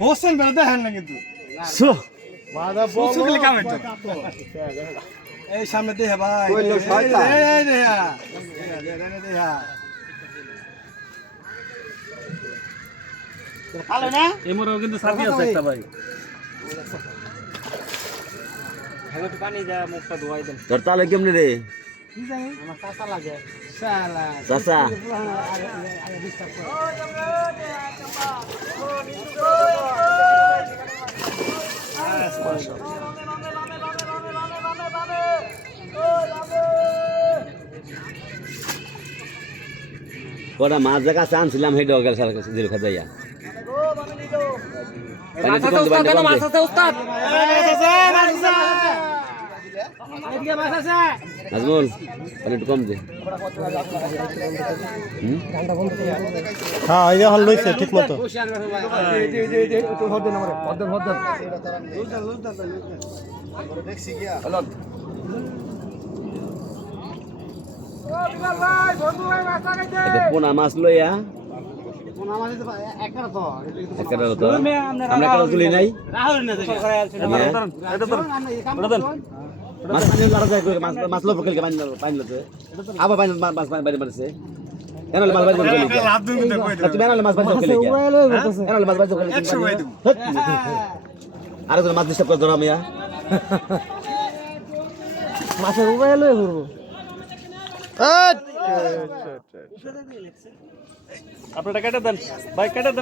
হোসেন বেলা দেখেন না কিন্তু এই সামনে দেখে ভাই কিন্তু সাথী আছে একটা ভাই পানি যা মুখটা ধোয়াই দেন তোর তালে কেমনে রে আমার কাঁচা লাগে শালা চাচা কটা মাছ দেখা আনছিলাম হেঁটে গেল সারা কাছে দিল খাইয়া নাজমুল পানি একটু কম দে হ্যাঁ এই হল লইছে ঠিক মতো পোনা মাছ লইয়া আমরা কারো তুলি নাই মাছ পানি লড়া যায় মাছ লোক খেলকে পানি লতে আবার পানি মাছ বাইরে মারছে এনালে মাছ বাইরে চলে গেল তুমি এনালে মাছ বাইরে চলে গেল এনালে মাছ বাইরে চলে গেল আরে তো মাছ ডিস্টার্ব করে ধরা মিয়া মাছের উড়াই লই ঘুরবো আপনারা কেটে দেন ভাই কেটে দেন